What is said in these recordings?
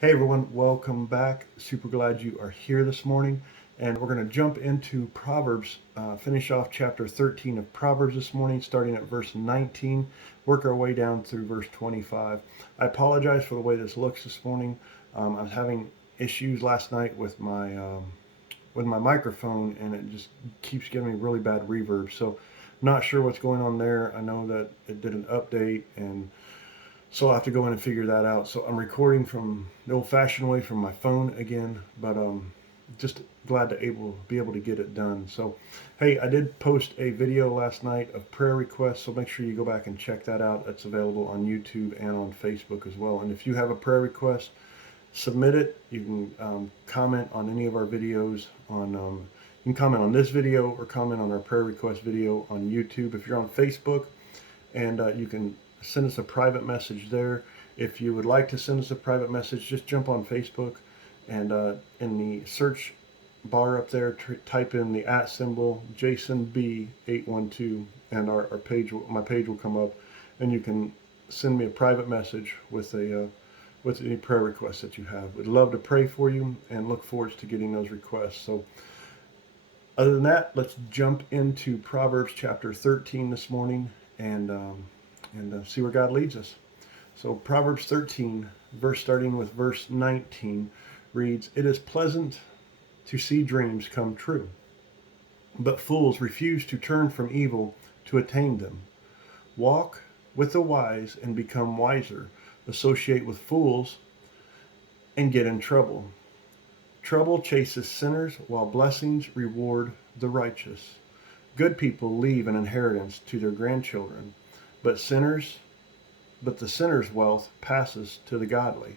Hey everyone, welcome back. Super glad you are here this morning. And we're going to jump into Proverbs, finish off chapter 13 of Proverbs this morning, starting at verse 19, work our way down through verse 25. I apologize for the way this looks this morning. I was having issues last night with my microphone, and it just keeps giving me really bad reverb. So, not sure what's going on there. I know that it did an update, and so I'll have to go in and figure that out. So I'm recording from the old-fashioned way from my phone again, but just glad to be able to get it done. So, hey, I did post a video last night of prayer requests, so make sure you go back and check that out. It's available on YouTube and on Facebook as well. And if you have a prayer request, submit it. You can comment on any of our videos on. You can comment on this video or comment on our prayer request video on YouTube. If you're on Facebook, and you can send us a private message there. If you would like to send us a private message, just jump on Facebook and in the search bar up there, type in the @ symbol JasonB812, and our page, my page will come up, and you can send me a private message with any prayer requests that you have. We'd love to pray for you and look forward to getting those requests. So, other than that, let's jump into Proverbs chapter 13 this morning and see where God leads us. So Proverbs 13, starting with verse 19, reads, "It is pleasant to see dreams come true, but fools refuse to turn from evil to attain them. Walk with the wise and become wiser. Associate with fools and get in trouble. Trouble chases sinners, while blessings reward the righteous. Good people leave an inheritance to their grandchildren, but the sinner's wealth passes to the godly.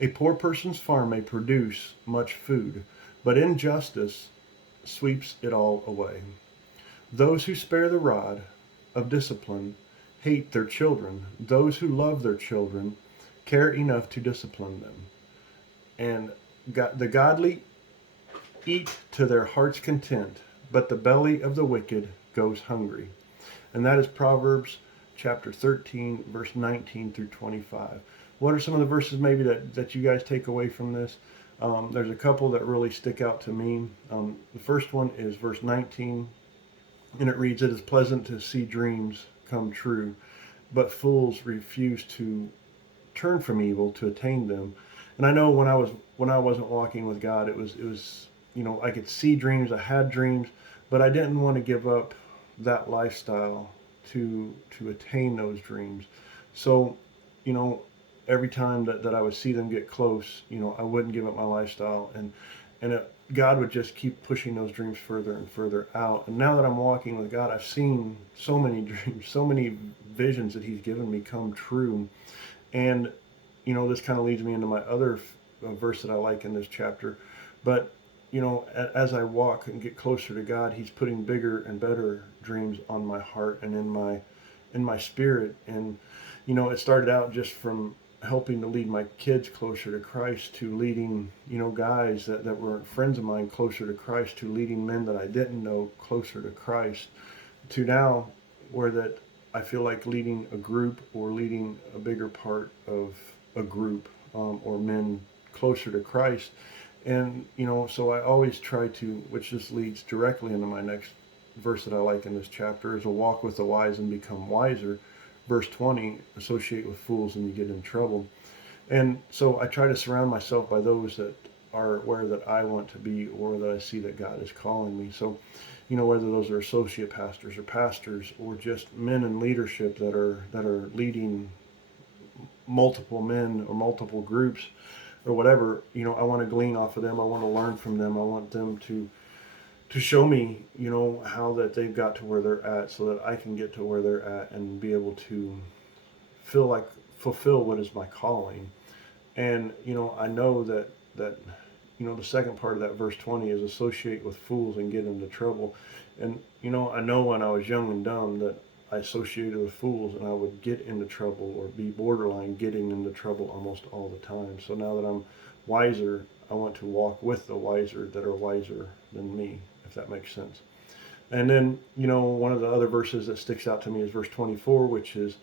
A poor person's farm may produce much food, but injustice sweeps it all away. Those who spare the rod of discipline hate their children. Those who love their children care enough to discipline them. And the godly eat to their heart's content, but the belly of the wicked goes hungry." And that is Proverbs chapter 13, verse 19 through 25. What are some of the verses maybe that you guys take away from this? There's a couple that really stick out to me. The first one is verse 19, and it reads, "It is pleasant to see dreams come true, but fools refuse to turn from evil to attain them." And I know when I wasn't walking with God, it was I could see dreams, I had dreams, but I didn't want to give up that lifestyle to attain those dreams. So, you know, every time that I would see them get close, I wouldn't give up my lifestyle, and God would just keep pushing those dreams further and further out. And now that I'm walking with God, I've seen so many dreams, so many visions that He's given me come true. And this kind of leads me into my other verse that I like in this chapter. But as I walk and get closer to God, He's putting bigger and better dreams on my heart and in my spirit. And it started out just from helping to lead my kids closer to Christ, to leading guys that were friends of mine closer to Christ, to leading men that I didn't know closer to Christ, to now where that I feel like leading a group or leading a bigger part of a group, or men closer to Christ. And so I always try to, which just leads directly into my next verse that I like in this chapter, is a walk with the wise and become wiser. Verse 20, associate with fools and you get in trouble. And so I try to surround myself by those that are where that I want to be, or that I see that God is calling me. So, whether those are associate pastors or pastors, or just men in leadership that are leading multiple men or multiple groups or whatever, I want to glean off of them. I want to learn from them. I want them to show me, how that they've got to where they're at, so that I can get to where they're at and be able to feel like fulfill what is my calling. And I know that the second part of that verse 20 is associate with fools and get into trouble. And I know when I was young and dumb that I associated with fools and I would get into trouble or be borderline getting into trouble almost all the time. So now that I'm wiser, I want to walk with the wiser that are wiser than me, if that makes sense. And then, one of the other verses that sticks out to me is verse 24, which is,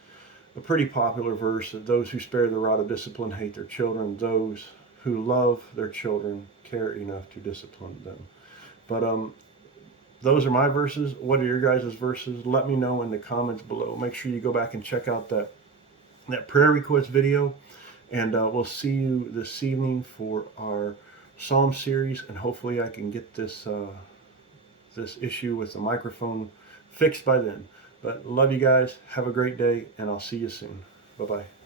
a pretty popular verse that those who spare the rod of discipline hate their children. Those who love their children care enough to discipline them. But those are my verses. What are your guys' verses? Let me know in the comments below. Make sure you go back and check out that prayer request video. And we'll see you this evening for our Psalm series. And hopefully I can get this issue with the microphone fixed by then. But love you guys. Have a great day. And I'll see you soon. Bye-bye.